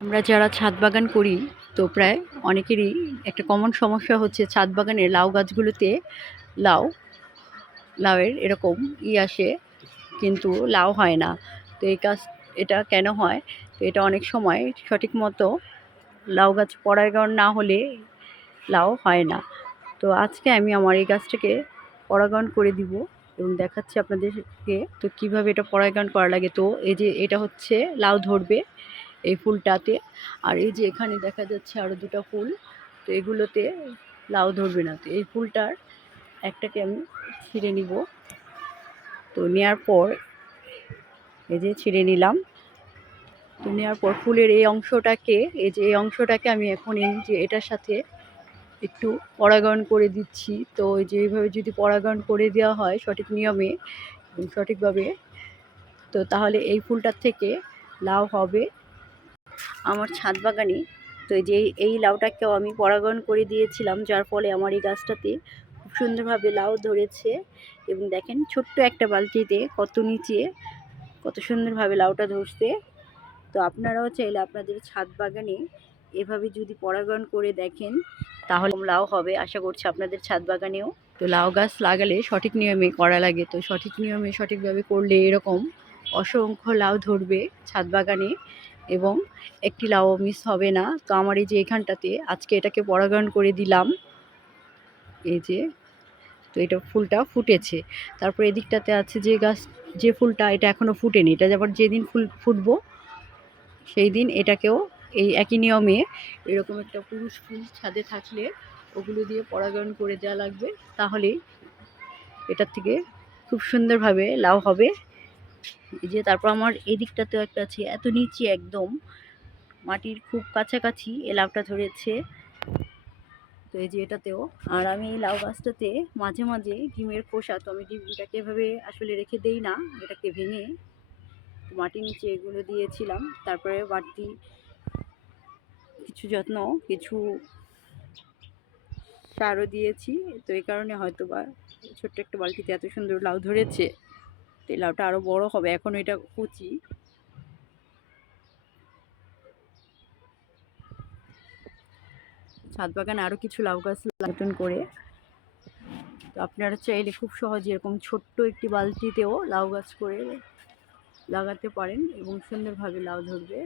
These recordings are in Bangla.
আমরা যারা ছাদ বাগান করি, তো প্রায় অনেকেরই একটা কমন সমস্যা হচ্ছে ছাদ বাগানের লাউ গাছগুলোতে লাউ, লাউয়ের এরকম ই আসে, কিন্তু লাউ হয় না। তো এই কাজ, এটা কেন হয়? তো এটা অনেক সময় সঠিক মতো লাউ গাছ পরাগায়ন না হলে লাউ হয় না। তো আজকে আমি আমার এই গাছটাকে পরাগায়ন করে দিব এবং দেখাচ্ছি আপনাদেরকে, তো কীভাবে এটা পরাগায়ন করা লাগে। তো এই যে এটা হচ্ছে, লাউ ধরবে এই ফুলটাতে। আর এই যে এখানে দেখা যাচ্ছে আরও দুটো ফুল, তো এগুলোতে লাউ ধরবে না। তো এই ফুলটার একটাকে আমি ছিঁড়ে নিব। তো নেওয়ার পর এই যে ছিঁড়ে নিলাম। তো নেওয়ার পর ফুলের এই অংশটাকে, এই যে এই অংশটাকে আমি এখন এই যে এটার সাথে একটু পরাগায়ন করে দিচ্ছি। তো এই যে এইভাবে যদি পরাগায়ন করে দেওয়া হয় সঠিক নিয়মে সঠিকভাবে, তো তাহলে এই ফুলটার থেকে লাউ হবে। আমার ছাদ বাগানে, তো যে এই- এই লাউটাকেও আমি পরাগায়ন করে দিয়েছিলাম, যার ফলে আমার এই গাছটাতে খুব সুন্দরভাবে লাউ ধরেছে। এবং দেখেন ছোট্ট একটা বালতিতে কত নিচে কত সুন্দরভাবে লাউটা ধরছে। তো আপনারাও চাইলে আপনাদের ছাদ বাগানে এভাবে যদি পরাগায়ন করে দেখেন, তাহলে লাউ হবে। আশা করছি আপনাদের ছাদ বাগানেও। তো লাউ গাছ লাগালে সঠিক নিয়মে করা লাগে। তো সঠিক নিয়মে সঠিকভাবে করলে এরকম অসংখ্য লাউ ধরবে ছাদ বাগানে। এবং একটি লাউ মিস হবে না। তো আমার এই যে এখানটাতে আজকে এটাকে পরাগায়ন করে দিলাম। এই যে, তো এটা ফুলটা ফুটেছে। তারপর এদিকটাতে আছে যে গাছ, যে ফুলটা এটা এখনও ফুটেনি, এটা আবার যেদিন ফুল ফুটবো সেই দিন এটাকেও এই একই নিয়মে এরকম একটা পুরুষ ফুল ছাদে থাকলে ওগুলো দিয়ে পরাগায়ন করে দেওয়া লাগবে। তাহলেই এটার থেকে খুব সুন্দরভাবে লাউ হবে। যে তারপর আমার এই দিকটাতেও একটা আছে, এত নিচে একদম। মাটির খুব কাছাকাছি, এ লাউটা ধরেছে। তো এই যে এটাতেও। আর আমি এই লাউ গাছটাতে মাঝে মাঝে ডিমের খোসা, তো আমি ডিমটাকে এভাবে আসলে রেখে দেই না, এটাকে ভেঙে মাটির নিচে এগুলো দিয়েছিলাম। তারপরে বাড়তি কিছু যত্ন, কিছু সারও দিয়েছি। তো এই কারণে হয়তো বা ছোট্ট একটা বালতিতে এত সুন্দর লাউ ধরেছে। তো লাউটা আরও বড় হবে, এখন এটা কুচি। ছাদ বাগানে আরও কিছু লাউ গাছ নতুন করে। তো আপনারা চাইলে খুব সহজে এরকম ছোট্ট একটি বালতিতেও লাউ গাছ করে লাগাতে পারেন এবং সুন্দরভাবে লাউ ধরবে।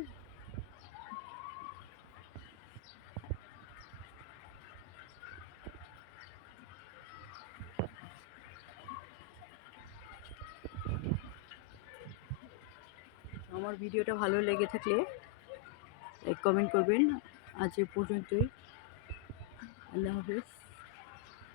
আমার ভিডিওটা ভালো লেগে থাকলে লাইক কমেন্ট করবেন। আজ এ পর্যন্তই। আল্লাহ হাফিজ।